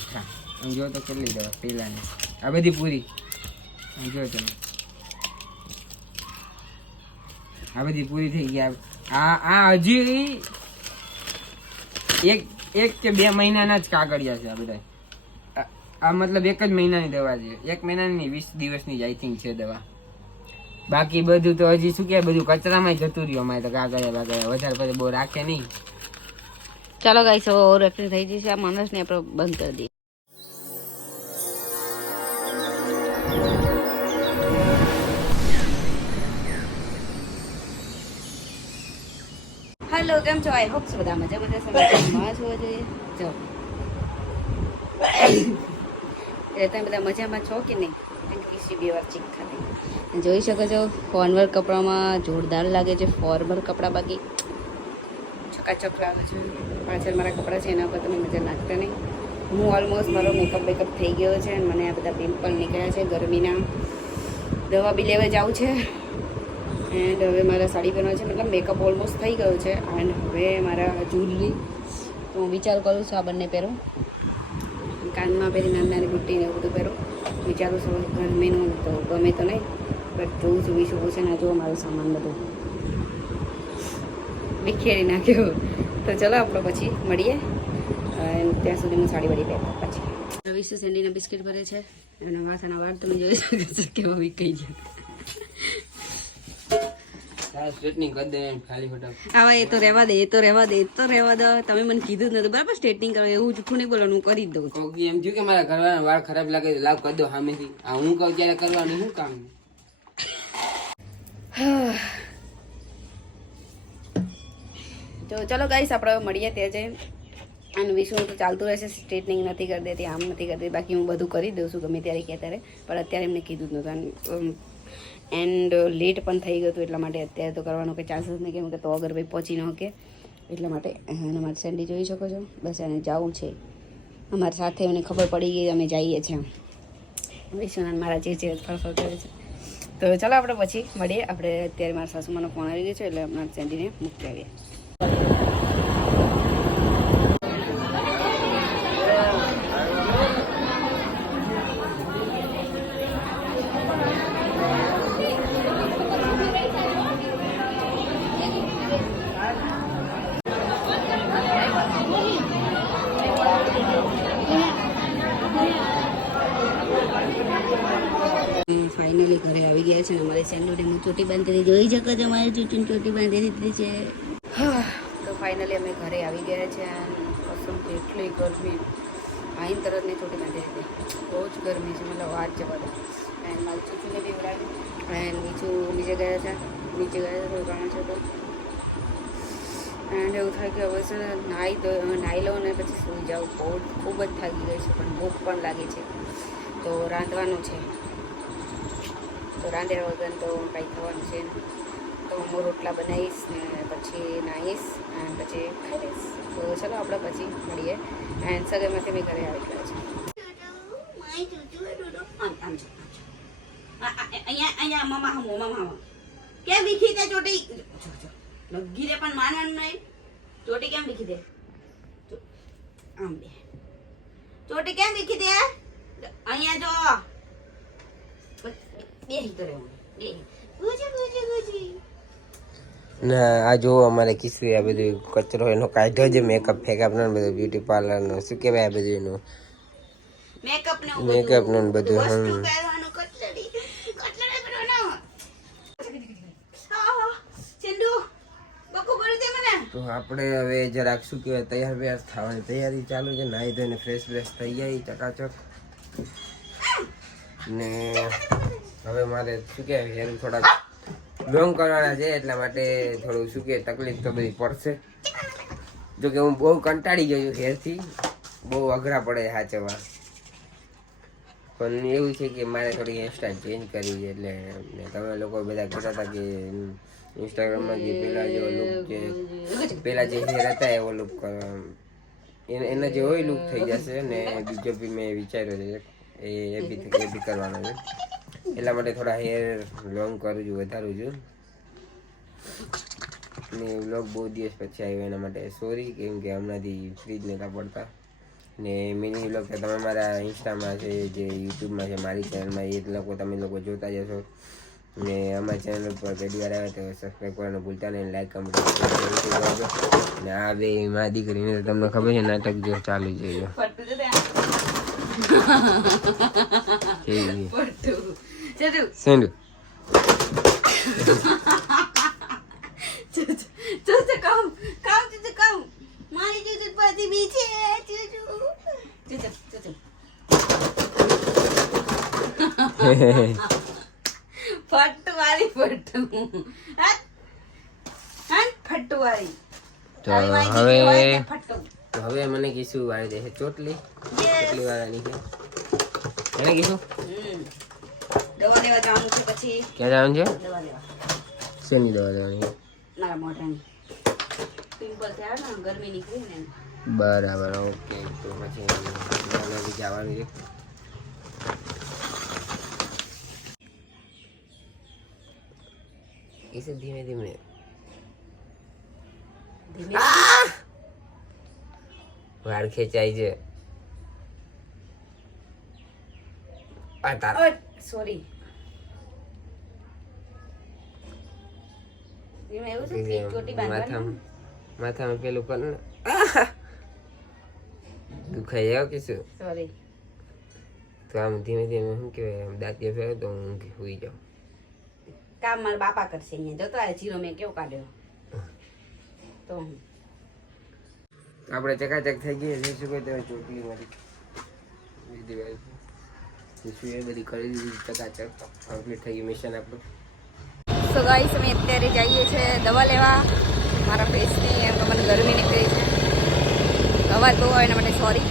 આમ જો તો કેટલી દવા પેલાની આ બધી પૂરી જો તમે આ બધી પૂરી થઈ ગયા આ હજી એક કે 2 મહિનાના જ કાગળિયા છે આ બધા આ મતલબ 1 જ મહિનાની દવા છે 1 મહિનાની 20 દિવસની આઈ થિંક છે દવા બાકી બધું તો હજી શું કે બધું કચરામાં જતું રહ્યું અમારે તો કાગળિયા બાગળિયા વધારે પછી બહુ રાખે નહીં ચાલો ગાઈસ હવે ઓર એક્ટિંગ થઈ જશે આ માણસને આપણે બંધ કરી દઈએ હેલો કેમ છો આઈ હોપ સો બધા મજામાં છો જોઈએ જો તમે બધા મજામાં છો કે નહીં કિસી બે વાર ચીક ખાલી જોઈ શકો છો ફોર્મલ કપડામાં જોરદાર લાગે છે ફોર્મલ કપડા બાકી ચકાચક લાગે છે પાછળ મારા કપડાં છે એના પર તમે નજર નાખતા નહીં હું ઓલમોસ્ટ મારો મેકઅપ થઈ ગયો છે અને મને આ બધા પિમ્પલ નીકળ્યા છે ગરમીના દવા બી લેવા જાઉં છે એન્ડ હવે મારા સાડી પહેરવા છે મતલબ મેકઅપ ઓલમોસ્ટ થઈ ગયો છે એન્ડ હવે મારા જ્વેલરી તો હું વિચાર કરું છું આ બંને પહેરું કાનમાં પહેરી નાની બુટ્ટીને એવું બધું પહેરું વિચારું છું ગરમીનું તો ગમે તો નહીં બટ જોઉં છું વિશું છે ને જો મારું સામાન બધું વિખેરી નાખ્યો તો ચલો આપણે પછી મળીએ ત્યાં સુધી હું સાડી વાડી પહેરતા પછી રવિશ સેન્ડીના બિસ્કિટ ભરે છે અને માથાના વાળ તમે જોઈ શકો છો કેવા વિકાઈ જાય સ્ટ્રેટનિંગ કરી દે ખાલી ફટાફટ આવા એ તો રહેવા દે તમે મને કીધું જ નતું બરાબર સ્ટ્રેટનિંગ કરવા એવું જૂઠું નહીં બોલવાનું હું કરી દઉં કોકી એમ થયું કે મારા ઘરવાળા વાળ ખરાબ લાગે છે લાવ કરી દો સામેથી આ હું કહું ત્યારે કરવાનું શું કામ તો ચલો ગાઈસ આપણે મળીએ ત્યાં જઈને અને વિષ્ણુ તો ચાલતું રહેશે સ્ટ્રેટનિંગ નથી કરી દેતી આમ નથી કરતી બાકી હું બધું કરી દઉં છું ગમે ત્યારે ક્યાં ત્યારે પણ અત્યારે એમને કીધું જ નહોતું એન્ડ લેટ પણ થઈ ગયું હતું એટલા માટે અત્યારે તો કરવાનો કંઈ ચાન્સીસ નહીં કેમ કે તો અગર ભાઈ પહોંચી ન શકે એટલા માટે અને મારી સેન્ડી જોઈ શકો છો બસ એને જવું છે અમારી સાથે એમને ખબર પડી ગઈ અમે જઈએ છીએ વિશ્વનાથ મારા જે ફરફર કરે છે તો ચાલો આપણે પછી મળીએ આપણે અત્યારે મારા સાસુમાનો ફોન આવી ગયો છે એટલે અમારા સેન્ડીને મૂકી આવીએ ફાઇનલી ઘરે આવી ગયા છે ને અમારી સેન્ડોને હું ચોટી બાંધેલી જોઈ શકો છો અમારી ચૂંટીને ચોટી બાંધી દીધી છે તો ફાઇનલી અમે ઘરે આવી ગયા છે કસમ કે એટલી ગરમી આઈન તરતની ચોટી બાંધી દીધી બહુ જ ગરમી છે મતલબ વાત જવા દો એન્ડ મારી ચૂંટીને બી ઉડાવી એન્ડ નીચે ગયા છે થોડું ઘણું છે તો એન્ડ એવું થાય કે હવે છે નાહી લઉં ને પછી સૂઈ જાઉં ખૂબ જ થાકી ગઈ છે પણ ભૂખ પણ લાગી છે તો રાંધવાનું છે તો રાંધ્યા વગર તો કંઈ થવાનું છે તો હું રોટલા બનાવીશ ને પછી નાહીશ એન્ડ પછી ખાઈ લઈશ તો ચલો આપણે પછી મળીએ એન્ડ સગાઈમાંથી મેં ઘરે આવી ગયા છે અહીંયા મમ્મા કેમ વીખી દે ચોટી લગી રે પણ માનવાનું નહીં ચોટી કેમ વીખી દે આમ બે ચોટી કેમ વીખી દે અહીંયા જો ના આ જો અમારે કિસ્સું આ બધું કચરો એનો કાઢ્યો છે મેકઅપ ફેકઅપ નો બધું બ્યુટી પાર્લર નો શું કહેવાય આ બધું એનું મેકઅપ નું બધું તો આપણે હવે જરાક શું કહેવાય તૈયાર થવાની તૈયારી ચાલુ છે નાહી ધોઈને ફ્રેશ થઈ જાય ચકાચક ને હવે મારે શું કહેવાય હેર થોડાક લોંગ કરવાના છે એટલા માટે થોડું શું કે તકલીફ તો બધી પડશે જોકે હું બહુ કંટાળી ગયો હેરથી બહુ અઘરા પડે સાચવવા પણ એવું છે કે મારે થોડી હેરસ્ટાઈલ ચેન્જ કરવી છે એટલે તમે લોકો બધા કહેતા હતા કે ઇન્સ્ટાગ્રામમાં જે પેલા જે હેર હતા એવો લુક કરવા એના જેવો લુક થઈ જશે ને બીજો બી મેં વિચાર્યો છે એ બી કરવાનો છે એટલા માટે થોડા હેર લોંગ કરું છું વધારું છું ને વ્લોગ બહુ દિવસ પછી આવ્યો એના માટે સોરી કેમ કે હમણાંથી ફ્રીજ નહોતા પડતા ને મિની બ્લોગ તો તમે મારા ઇન્સ્ટામાં છે, જે યુટ્યુબમાં છે, મારી ચેનલમાં એ લોકો તમે લોકો જોતા જશો. ને અમારી ચેનલ ઉપર પહેલી વાર આવે તો સબસ્ક્રાઈબ કરવાનું ભૂલતા નહીં, લાઈક કમેન્ટ કરજો. ને આ બે મારી દીકરીને તો તમને ખબર છે નાટક જે ચાલુ છે સેન્ડુ તો હવે મને કીશું વાળી દે છે ચોટલી વાળાની છે. એને કીધું દવા લેવા જવાનું છે, પછી ક્યાં જવાનું છે? દવા લેવા શેની દવા લેવાની છે? મારા મોઢાની પિમ્પલ થયા ને, ગરમી નીકળી ને. બરાબર, ઓકે. તો પછી જવાનું છે. इसे धीमे धीमे વાળ ખેંચાય છે. સોરી માથામાં પેલું કર ને દુખાઈ જાવ કે શું? સોરી. તો આમ ધીમે ધીમે શું કહેવાય, દાંતિયા ફેરો તો હું સુઈ જાઉં. કામ મારા બાપા કરશે. અહીંયા જતો આ જીરો મેં કેવો કાઢ્યો તો આપણે ચકાચક થઈ ગઈ છે. શું કહે તમે ચોટલી મારી શું એ બધી કરી દીધી ચકાચક, કમ્પ્લીટ થઈ ગયું મિશન આપણું. સો ગાઈસ અમે અત્યારે જઈએ છીએ દવા લેવા મારા ફેસની. એમ તો મને ગરમી નીકળી છે, અવાજ બહુ આવે એના માટે સોરી.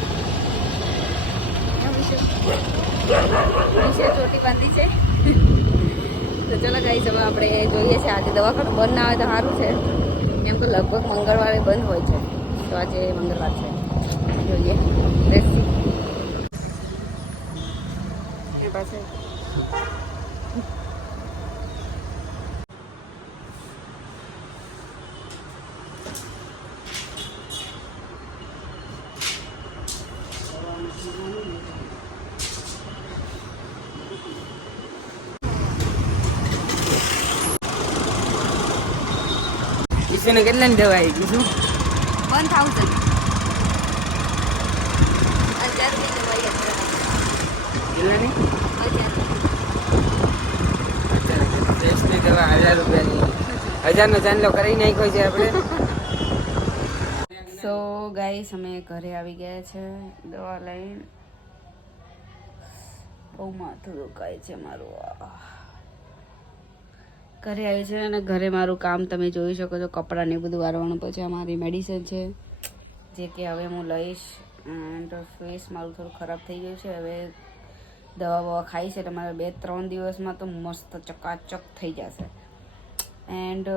ચોટી બાંધી છે. તો ચલો ગાઈસ હવે આપણે જોઈએ છે. આજે દવાખાનું બંધ ના હોય તો સારું છે. એમ તો લગભગ મંગળવારે બંધ હોય છે, તો આજે મંગળવાર છે. જોઈએ રેસી એ પાસે ઈશ્વરને કેટલાની દવા આવી કીધું? 1000 કેટલાની? 1000 દવા 1000 રૂપિયાની. 1000નો ચાંદલો કરી નાખ્યો છે આપણે. સો ગાઈસ અમે ઘરે આવી ગયા છે દવા લઈને. બહુ માથું દુખાય છે મારું. ઘરે આવી છે અને ઘરે મારું કામ તમે જોઈ શકો છો. કપડાં ને બધું વારવાનું. પછી આ મારી મેડિસિન છે જે કે હવે હું લઈશ. એન્ડ ફેસ મારું થોડું ખરાબ થઈ ગયું છે. હવે દવા બવા ખાઈ છે એટલે મારે 2-3 દિવસમાં તો મસ્ત ચકાચક થઈ જશે. એન્ડ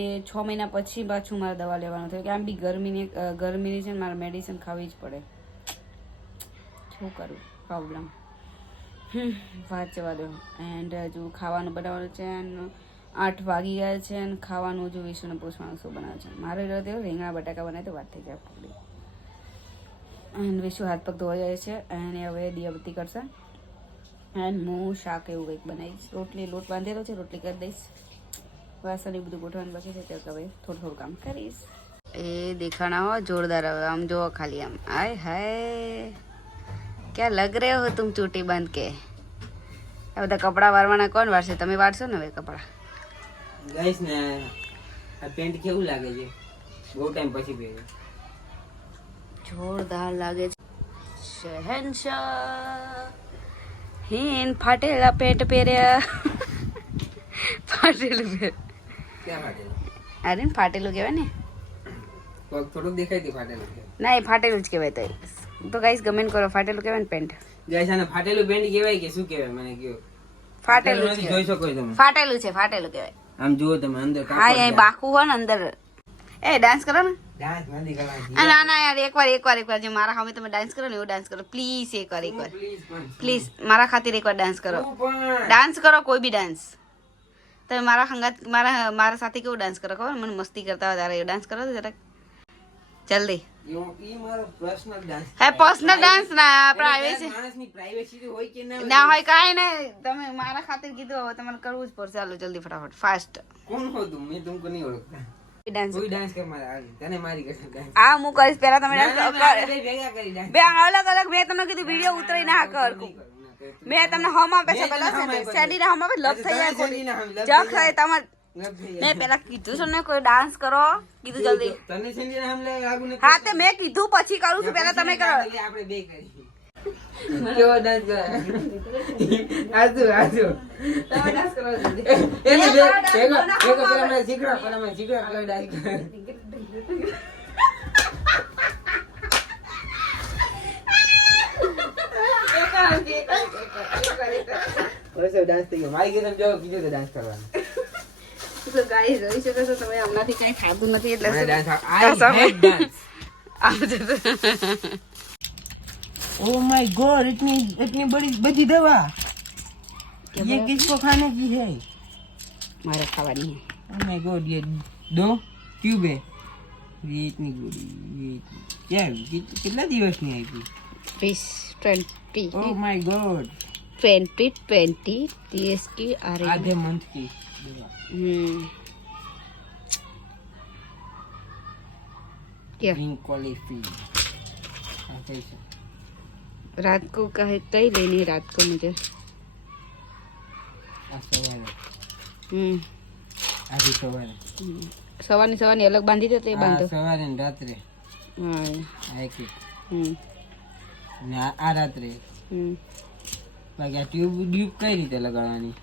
એ 6 મહિના પછી પાછું મારે દવા લેવાનું થયું કે આમ બી ગરમીની છે ને મારે મેડિસિન ખાવી જ પડે. શું કરું, પ્રોબ્લેમ વાત જવા દો. એન્ડ હજુ ખાવાનું બનાવવાનું છે. 8 વાગી ગયા છે અને ખાવાનું હજુ વિષ્ણુને પૂછવાનું શું બનાવે છે. મારે રહ્યો રીંગણા બટાકા બનાવે તો વાત થઈ જાય પૂરી. એન્ડ વિષ્ણુ હાથ પગ ધોવા જાય છે અને હવે દિયાબત્તી કરશે. એન્ડ હું શાક એવું કંઈક બનાવીશ. રોટલી લોટ બાંધેલો છે, રોટલી કરી દઈશ. વાસણ એ બધું ગોઠવાનું બાકી છે તો હવે થોડું કામ કરીશ. એ દેખાણા હો જોરદાર. હવે આમ જોવો ખાલી આમ. આય હાય ક્યાં લગ રહે હો તુમ ચોટી બાંધ કે. આ બધા કપડાં વારવાના કોણ વારશે? તમે વારશો ને હવે કપડાં? ગાઈસ ને આ પેન્ટ કેવું લાગે છે? બહુ ટાઈમ પછી પહેર્યું. જોરદાર લાગે છે. શહેનશાહ હિન ફાટેલા પેન્ટ પહેર્યા. ફાટેલું પહેર. ક્યાં ફાટેલું? અરે ફાટેલું કહેવાય ને. પગ થોડુંક દેખાય છે ફાટેલું. ના એ ફાટેલું જ કહેવાય. તો ગાઈસ ગમે ને કરો, ફાટેલું કહેવાય ને પેન્ટ. ગાઈસ આને ફાટેલું પેન્ટ કહેવાય કે શું કહેવાય મને કહો. ફાટેલું નથી જોઈ શકો તમે. ફાટેલું છે, ફાટેલું કહેવાય. આમ જુઓ તમે અંદર હા એ બાકુ હોય ને અંદર. એ ડાન્સ કરો ને. ડાન્સ નથી કરવાનો. ના ના યાર એકવાર જે મારા સામે તમે ડાન્સ કરો ને એવો ડાન્સ કરો પ્લીઝ. એકવાર પ્લીઝ મારા ખાतिर એકવાર ડાન્સ કરો. ડાન્સ કરો કોઈ બી ડાન્સ. તમે મારા સંગાત મારા સાથે કેવો ડાન્સ કરો ખબર? મને મસ્તી કરતા હોય ત્યારે ડાન્સ કરો જરાક જલ્દી. ઈ મારો પર્સનલ ડાન્સ હે પર્સનલ ડાન્સ ના પ્રાઇવેસી માણસની પ્રાઇવેસી હોય કે ના ના હોય કાંઈ નહીં. તમે મારા ખાतिर કીધું હવે તમારે કરવું જ પડશે. ચાલો જલ્દી ફટાફટ ફાસ્ટ કોણ હો તું? મેં तुमको નહીં ઓળખતા. ડાન્સ. કોઈ ડાન્સ કર મારે આજે. તને મારી કરશે ડાન્સ. આ હું કરીશ પહેલા તમે ના, ના, ડાન્સ ના, આપણે ભેગા કરી ડાન્સ. બે અલગ અલગ મેં તમને કીધું વિડિયો ઉતરી ના કર મેં તમને હમ આપે છે પેલા સેન્ડી ના હમ આપે લપ થઈ જાય ખોટી જખ થાય તમાર મેં પેલા કીધું છે ને કોઈ ડાન્સ કરો કીધું જલ્દી તને સેન્ડી નામ લે લાગુ નથી. હા તે મેં કીધું પછી કરું છું પહેલા તમે કરો એટલે આપણે બે કરી. કેવો ડાન્સ કરે? આજુ તમે ડાન્સ કરો જલ્દી એને બે એક પેલા મને શીખડા કેવો ડાન્સ કરે. ઓછો ડાન્સ થઈ ગયો. મારી કે તમે જો કીધું તો ડાન્સ કરવાનો. તો ગાઈસ જોઈ શકો છો તમે હમણાંથી કઈ ખાધું નથી એટલે મને શું? Dance I hate dance. આવજો તો. Oh my God, इतनी बड़ी दवा ये किसको खाने की है? મારે ખાવાની Oh my God, ये 2 ट्यूब है. ये इतनी बड़ी क्या कितना दिवस नहीं आई थी? 20 Oh my God, 2020 TST आ रही आधे मंथ की दवा. क्या Green coffee. कैसे? रात को कहे कहीं लेनी रात को मुझे આજે સવારે સવારની અલગ બાંધી દે તો એ બાંધો સવારે ને રાત્રે હા આ એક હમ ને આ રાત્રે બાકી આ ટ્યુબ કઈ રીતે લગાડવાની?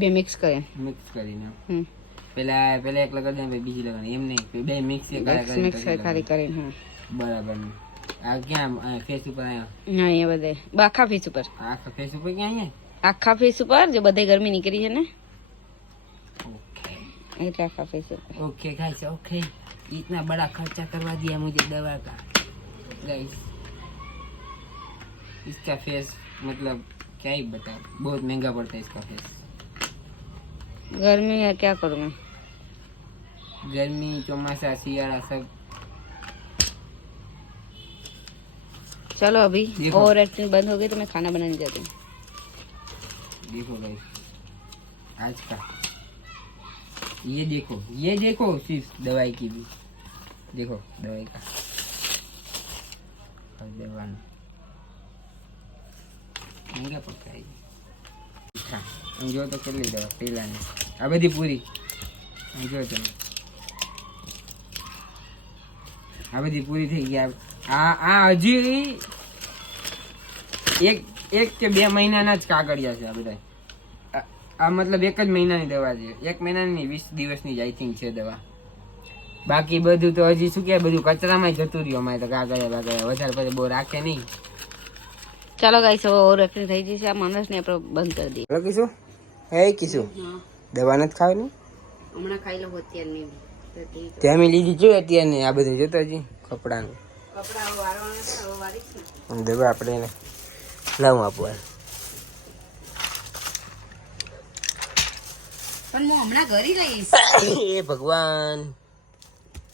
બે મિક્સ કરે મિક્સ કરીને હમ પેલા એક લગાડી દે બીજી લગાડવાની એમ નહીં બે મિક્સ મિક્સ ખાલી કરીને હા બરાબર. આ ક્યાં ફેસ ઉપર આયા? હા એ બધે આખા ફેસ ઉપર આખા ફેસ ઉપર ક્યાં આયા? આખા ફેસ ઉપર જો બધે ગરમી નીકળી છે ને ओके એટલે આખા ફેસ ઉપર ओके गाइस ओके. इतना बड़ा खर्चा करवा दिया मुझे दवा का गाइस. इसका फेस मतलब क्या ही बता, बहुत महंगा पड़ता है इसका फेस. गर्मी है क्या करूँ मैं गर्मी चौमासा शियाला सब. चलो अभी देखो. और एक्टिंग बंद हो गई तो मैं खाना बनाने जाती हूँ. देखो गाइस आज का ये देखो सिर्फ दवाई की भी देखो दवाई का और देवान महंगा पड़ता है. हाँ जो तो कर ली दवा पहला ने आ बधी पूरी जो તમે આ બધી પૂરી થઈ ગઈ. આ હજી એક કે 2 મહિનાના જ કાગળિયા છે આ બધા. આ મતલબ 1 જ મહિનાની દવા છે. 1 મહિનાની 20 દિવસની જ આઈ થિંક છે દવા. બાકી બધું તો હજી શું કે બધું કચરામાં જતું રહ્યું અમારે તો કાગળિયા બાગળિયા વધારે પછી બહુ રાખે નહીં. चलो गाइस और एक्टिंग થઈ જશે આ માણસને આપણે બંધ કરી દઈએ. કીશું હે કીશું હા દવા નથી ખાવાની હમણાં ખાઈ લો અત્યારે નહીં ત્યાં મેં લીધી જો અત્યારે આ બધું જોતા હજી કપડાનું કપડા વારવાના વારીશ દવા આપણે એને લાવું આપવા. પણ હું હમણાં ઘરે લઈશ એ ભગવાન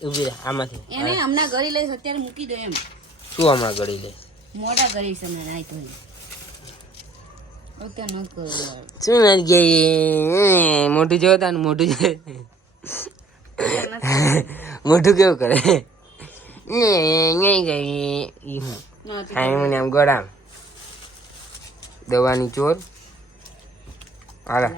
ઉભી રહે આમાંથી એને હમણાં ઘરે લઈશ અત્યારે મૂકી દો એમ શું હમણાં ગળી લે મોડા કરીશ હમણાં નાઈ તો ઓકે ન કરો શું નથી કે મોઢું જોતા ને મોઢું મોઢું કેવું કરે નહીં ગઈ ખાઈ મને આમ ગળા દવાની ચોર હાલા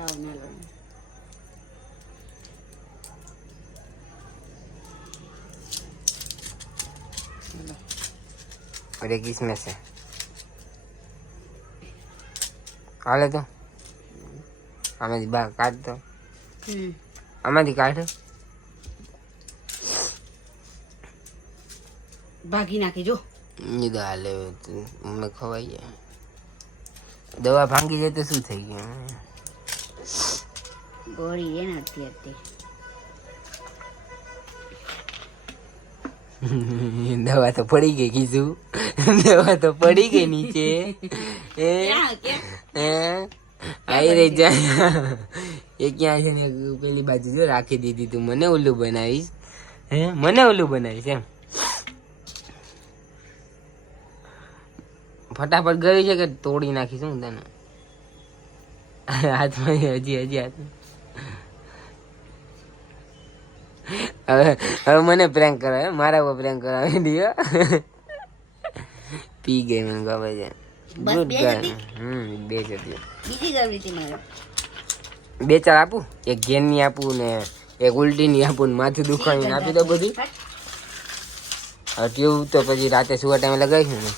अरे किसमें से हाले तो आमादी बा काट दो आमादी काट ભાગી નાખી જો ये दवा ले मैं खवाई है दवा भांगी जाए तो शू થઈ ગયું ગોળી એ નથી હતી दवा तो पड़ी गई किसू दवा तो पड़ी गई नीचे आई रे जा ये क्या છે ને પેલી બાજુ જો રાખી દીધી તું મને ઉલ્લુ બનાવીશ હે મને ઉલ્લુ બનાવીશ એમ ફટાફટ ગયું છે કે તોડી નાખીશું હું તને હાથમાં હજી હાથમાં હવે મને પ્રેન્ક કરાવે મારા ઉપર પ્રેન્ક કરાવી દીધો પી ગઈ મને ખબર છે બસ બે જ હતી? બે જ હતી બીજી કરવી હતી મારે. 2-4 આપું એક ઘેરની આપું ને એક ઉલટીની આપું ને માથું દુખાવીને આપી દો બધી ટ્યુબ તો પછી રાતે સુવા ટાઈમે લગાવીશું ને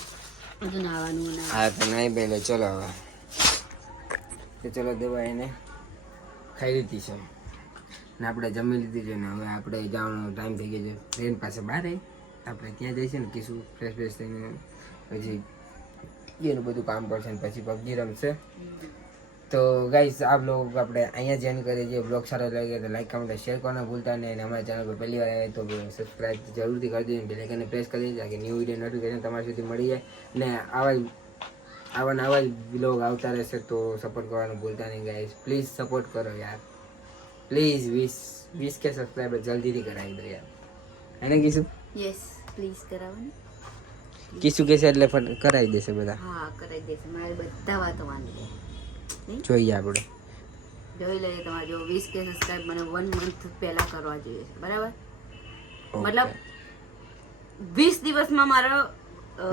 બધું નાવાનું ના હા તો નહીં બેન ચલો હવે તો ચલો દવા એને ખાઈ લીધી છે ને આપણે જમી લીધી છે ને હવે આપણે જવાનો ટાઈમ થઈ ગયો છે ટ્રેન પાસે બહાર આપણે ત્યાં જઈશું ને કીશું ફ્રેશ થઈને પછી એનું બધું કામ કરશે ને પછી પબજી રમશે તો ગાઈસ આ બ્લોગ આપણે અહીંયા જેન કરીએ છીએ બ્લોગ સારો લાગે તો લાઈક કમેન્ટ શેર કરવાનું ભૂલતા નહીં અને અમારા ચેનલ પર પહેલી વાર આવે તો સબસ્ક્રાઈબ જરૂરથી કરી દેજો બેલ આઇકનને પ્રેસ કરી દેજો કે ન્યૂ વિડીયો નોટિફિકેશન તમારા સુધી મળી જાય ને આવા જ બ્લોગ આવતા રહેશે તો સપોર્ટ કરવાનું ભૂલતા નહીં ગાઈસ પ્લીઝ સપોર્ટ કરો યાર પ્લીઝ 20 કે સબસ્ક્રાઈબર જલ્દીથી કરાવી દો યાર એને કીશું યસ પ્લીઝ કરાવવાનું. કીશું કહેશે એટલે કરાવી દેશે બધા હા કરાવી દેશે મારી બધા વાતો માની લે. જોઈએ આપણે જોઈ લઈએ તમારે જો 20 કે સબસ્ક્રાઇબ મને 1 મંથ પહેલા કરવા જોઈએ છે બરાબર મતલબ 20 દિવસમાં મારો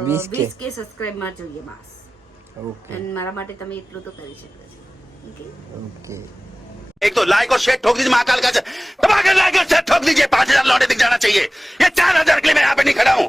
20 કે સબસ્ક્રાઇબ માર જોઈએ બસ ઓકે અને મારા માટે તમે એટલું તો કરી શકો છો ઓકે ઓકે एक तो लाइक और शेयर ठोक दीजिए महाकाल का दबाकर लाइक और शेयर ठोक दीजिए 5000 लौटे दिख जाना चाहिए ये 4000 के लिए मैं यहाँ पे नहीं खड़ा हूँ